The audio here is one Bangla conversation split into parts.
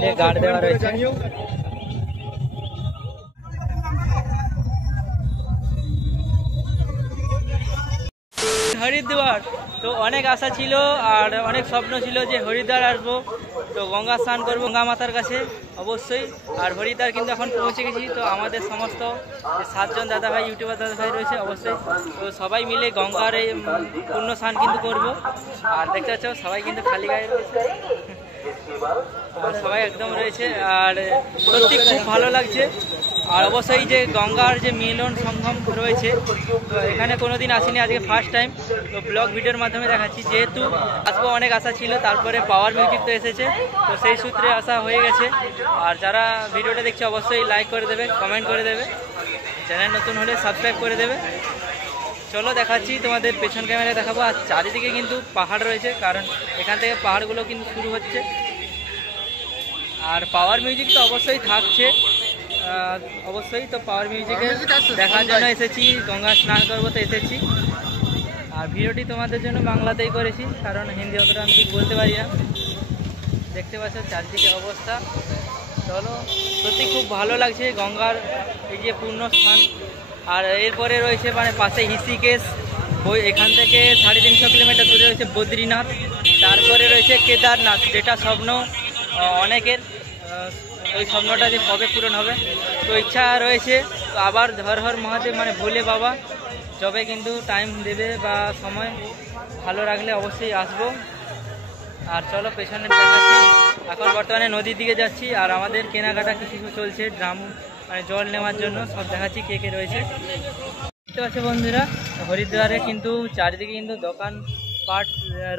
দিয়ে গার্ড দেওয়া রয়েছে। হরিদ্বার তো অনেক আশা ছিল আর অনেক স্বপ্ন ছিল যে হরিদ্বার আসবো, তো গঙ্গা স্নান করবো গঙ্গা মাতার কাছে অবশ্যই। আর হরিদ্বার কিন্তু এখন পৌঁছে গেছি। তো আমাদের সমস্ত 7 জন দাদাভাই, ইউটিউবার দাদাভাই রয়েছে অবশ্যই, তো সবাই মিলে গঙ্গার এই পূর্ণ স্নান কিন্তু করবো। আর দেখতে পাচ্ছ সবাই কিন্তু খালি গায়ে রয়েছে, সবাই একদম রয়েছে। আর সত্যি খুব ভালো লাগছে। আর অবশ্যই যে গঙ্গার যে মিলন সঙ্গম রয়েছে, তো এখানে কোনোদিন আসিনি, আজকে ফার্স্ট টাইম। তো ব্লগ ভিডিওর মাধ্যমে দেখাচ্ছি, যেহেতু আসবো অনেক আশা ছিল, তারপরে পাওয়ার মিউজিক তো এসেছে, তো সেই সূত্রে আসা হয়ে গেছে। আর যারা ভিডিওটা দেখছে অবশ্যই লাইক করে দেবে, কমেন্ট করে দেবে, চ্যানেল নতুন হলে সাবস্ক্রাইব করে দেবে। চলো দেখাচ্ছি তোমাদের, পেছন ক্যামেরায় দেখাবো। আর চারিদিকে কিন্তু পাহাড় রয়েছে, কারণ এখান থেকে পাহাড়গুলো কিন্তু শুরু হচ্ছে। আর পাওয়ার মিউজিক তো অবশ্যই থাকছে, অবশ্যই। তো পাওয়ার মিউজিকে দেখার জন্য এসেছি, গঙ্গা স্নান করবো তো এসেছি। আর ভিডিওটি তোমাদের জন্য বাংলাতেই করেছি, কারণ হিন্দি অতটা আমি ঠিক বলতে পারি না। দেখতে পাচ্ছ চারদিকে অবস্থা। চলো, সত্যি খুব ভালো লাগছে গঙ্গার এই যে পূর্ণ স্থান। আর এরপরে রয়েছে মানে পাশে ঋষিকেশ, ওই এখান থেকে 350 কিলোমিটার দূরে রয়েছে বদ্রীনাথ। তারপরে রয়েছে কেদারনাথ, যেটা স্বপ্ন অনেকের, ওই স্বপ্নটা যে কবে পূরণ হবে। তো ইচ্ছা রয়েছে, তো আবার হর হর মহাদেব মানে ভোলে বাবা যবে কিন্তু টাইম দেবে বা সময় ভালো রাখলে অবশ্যই আসবো। আর চলো পেছনে দেখাচ্ছি, এখন বর্তমানে নদীর দিকে যাচ্ছি। আর আমাদের কেনাকাটা কিছু চলছে, ড্রাম মানে জল নেওয়ার জন্য সব দেখাচ্ছি কে কে রয়েছে। দেখতে পাচ্ছ বন্ধুরা, হরিদ্বারে কিন্তু চারিদিকে কিন্তু দোকান পাট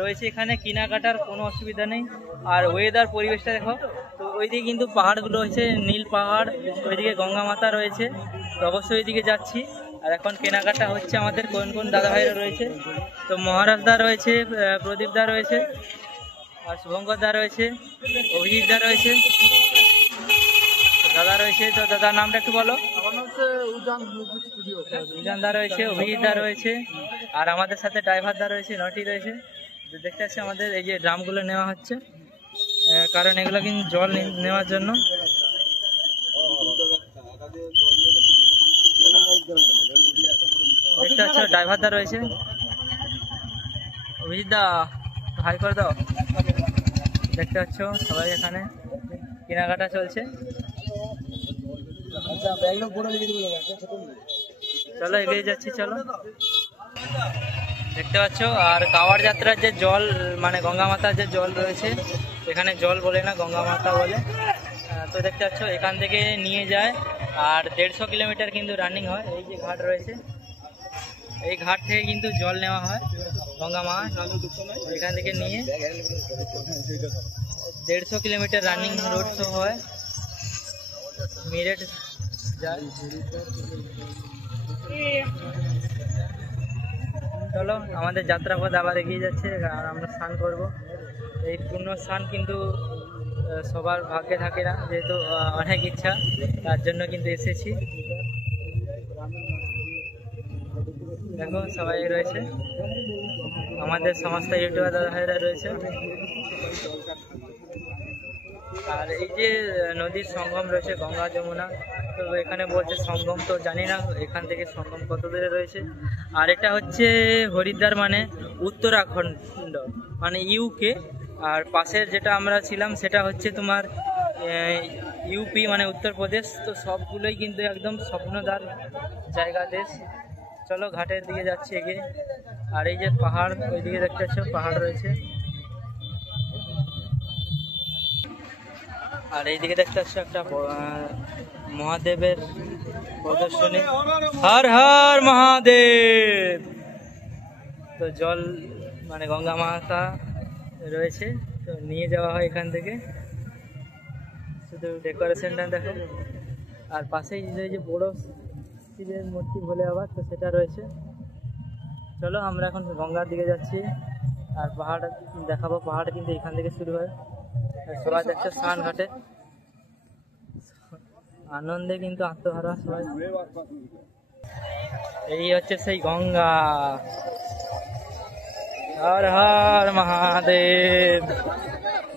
রয়েছে, এখানে কেনাকাটার কোনো অসুবিধা নেই। আর ওয়েদার পরিবেশটা দেখো, তো ওইদিকে কিন্তু পাহাড়গুলো রয়েছে, নীল পাহাড়, ওইদিকে গঙ্গা মাতা রয়েছে, তো অবশ্যই ওইদিকে যাচ্ছি। আর এখন কেনাকাটা হচ্ছে আমাদের, কোন কোন দাদা ভাইরা রয়েছে, তো মহারাজ দা রয়েছে, প্রদীপ দা রয়েছে, আর শুভঙ্কর দা রয়েছে, অভিজিৎ দা রয়েছে, দাদা রয়েছে। তো দাদার নামটা একটু বলো। উজান দা রয়েছে, অভিজিৎ দা রয়েছে, আর আমাদের সাথে ড্রাইভার দা রয়েছে, নটি রয়েছে। দেখতে পাচ্ছি আমাদের এই যে ড্রামগুলো নেওয়া হচ্ছে, কারণ এগুলো কিন্তু জল নেওয়ার জন্য। দেখতে পাচ্ছ ড্রাইভার দা রয়েছে, অভিজিৎ দা হাই করে দাও। দেখতে পাচ্ছ সবাই এখানে কেনাকাটা চলছে। চলো এগিয়ে যাচ্ছি, চলো। দেখতে পাচ্ছ আর কাওয়াড় যাত্রার যে জল মানে গঙ্গা মাতার যে জল রয়েছে, এখানে জল বলে না গঙ্গা মাতা বলে। তো দেখতে পাচ্ছ এখান থেকে নিয়ে যায়, আর 150 কিলোমিটার কিন্তু রানিং হয়। এই যে ঘাট রয়েছে, এই ঘাট থেকে কিন্তু জল নেওয়া হয় গঙ্গা মা, এখান থেকে নিয়ে 150 কিলোমিটার রানিং রোড শো হয়, মিরেট যায়। চলো আমাদের যাত্রাপথ আবার এগিয়ে যাচ্ছে, আর আমরা স্নান করব। এই পূর্ণ স্নান কিন্তু সবার ভাগ্যে থাকে না, যেহেতু অনেক ইচ্ছা, তার জন্য কিন্তু এসেছি। দেখো সবাই রয়েছে, আমাদের সমস্ত ইউটিউবার দাদা ভাইরা রয়েছে। আর এই যে নদীর সঙ্গম রয়েছে গঙ্গা যমুনা, তো এখানে বলছে সঙ্গম, তো জানি না এখান থেকে সঙ্গম কত দূরে রয়েছে। আর এটা হচ্ছে হরিদ্বার মানে উত্তরাখণ্ড মানে ইউকে, আর পাশের যেটা আমরা ছিলাম সেটা হচ্ছে তোমার ইউপি মানে উত্তরপ্রদেশ। তো সবগুলোই কিন্তু একদম স্বপ্নদার জায়গা, দেশ। চলো ঘাটের দিকে যাচ্ছি এগিয়ে। আর এই যে পাহাড়, ওইদিকে দেখতে পাচ্ছ পাহাড় রয়েছে, আর এইদিকে দেখতে পাচ্ছ একটা মহাদেবের প্রদর্শনী, হর হর মহাদেব। তো জল মানে গঙ্গা মাতা রয়েছে, তো নিয়ে যাওয়া হয় এখান থেকে। শুধু ডেকোরেশনটা দেখো। আর পাশেই যে বড় শিবের মূর্তি ভোলে বাবা, তো সেটা রয়েছে। চলো আমরা এখন গঙ্গার দিকে যাচ্ছি, আর পাহাড় দেখাবো। পাহাড় কিন্তু এখান থেকে শুরু হয়, সবাই দেখছে স্নান ঘাটে, আনন্দে কিন্তু আত্মহারা সবাই। এই হচ্ছে সেই গঙ্গা, হর হর মহাদেব।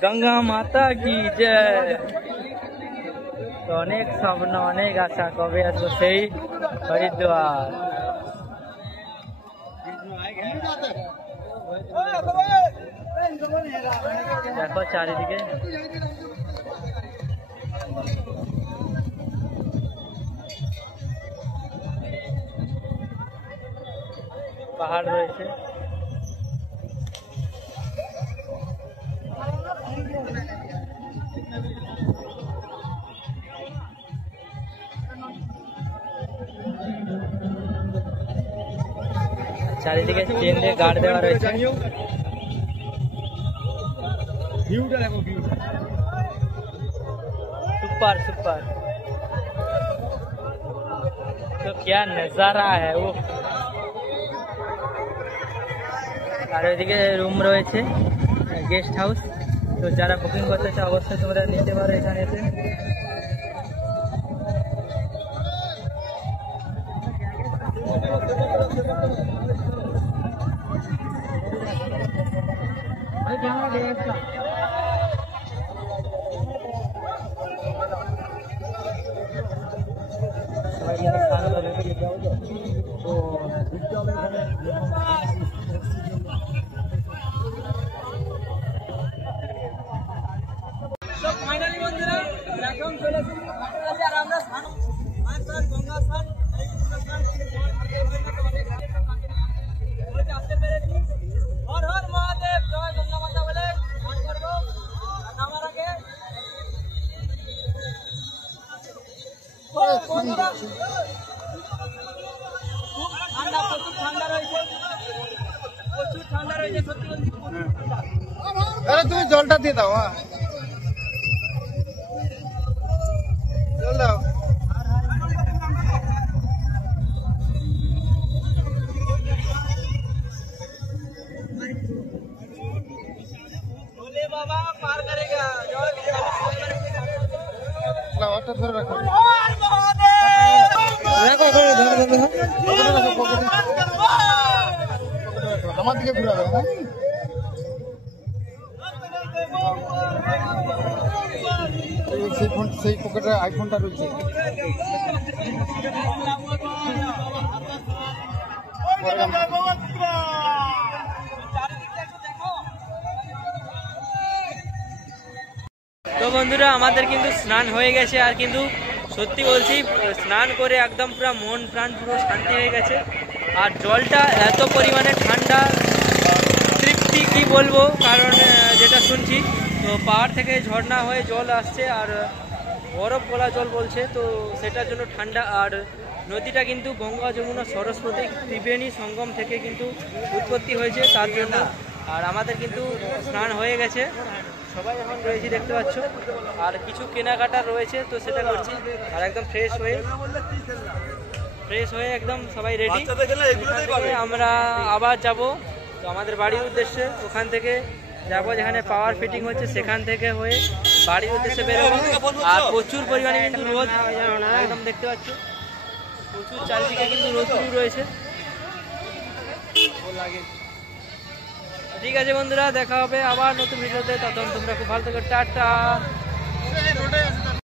গঙ্গা মাতা কি জয়। তো অনেক স্বপ্ন, অনেক আশা, কবে আসবো সেই হরিদ্বার। দেখো চারিদিকে পাহাড় রয়েছে। চারিদিকে চেন দিয়ে গার্ড দেওয়া রয়েছে। सुपर सुपर, तो क्या नजारा है वो। আর ওইদিকে রুম রয়েছে, গেস্ট হাউস। তো যারা বুকিং করতে চাও অবশ্যই তোমরা নিতে পারো এখানে এসে। ফাইনালি বন্ধুরা এখন চলে এসেছি আর আমরা স্নান গঙ্গা স্নান আসতে পেরেছি। হর হর মহাদেব, জয় গঙ্গা মাতা বলে স্নান করবো। নামার আগে ঠান্ডা, প্রচুর ঠান্ডা রয়েছে, প্রচুর ঠান্ডা রয়েছে সত্যি বলছি। তুমি জলটা দিয়ে দাও। জল দাও। भोले बाबा पार करेगा। ওটা ধরে রাখো। আমার দিকে ঘুরাবে। সেই পকেটে আইফোনটা রয়েছে। তো বন্ধুরা আমাদের কিন্তু স্নান হয়ে গেছে, আর কিন্তু সত্যি বলছি স্নান করে একদম পুরো মন প্রাণ পুরো শান্তি হয়ে গেছে। আর জলটা এত পরিমাণে ঠান্ডা, তৃপ্তি কি বলবো, কারণ যেটা শুনছি তো পাহাড় থেকে ঝর্ণা হয়ে জল আসছে আর বরফ গলা জল বলছে, তো সেটার জন্য ঠান্ডা। আর নদীটা কিন্তু গঙ্গা যমুনা সরস্বতী ত্রিবেণী সঙ্গম থেকে কিন্তু উৎপত্তি হয়েছে তার জন্য। আর আমাদের কিন্তু স্নান হয়ে গেছে, সবাই এখন রয়েছি দেখতে পাচ্ছ। আর কিছু কেনাকাটা রয়েছে তো সেটা করছি। আর একদম ফ্রেশ হয়ে একদম সবাই রেডি। আমরা আবার যাব তো আমাদের বাড়ির উদ্দেশ্যে। ওখান থেকে যাবো যেখানে পাওয়ার ফিটিং হচ্ছে, সেখান থেকে হয়ে বাড়ির উদ্দেশ্যে বেরোবো। আর প্রচুর পরিমাণে কিন্তু রোদ একদম দেখতে পাচ্ছ, প্রচুর চারিদিকে কিন্তু রোদ রয়েছে। ঠিক আছে বন্ধুরা, দেখা হবে আবার নতুন ভিডিওতে। তখন তোমরা খুব ভালো থেকো, টাটা।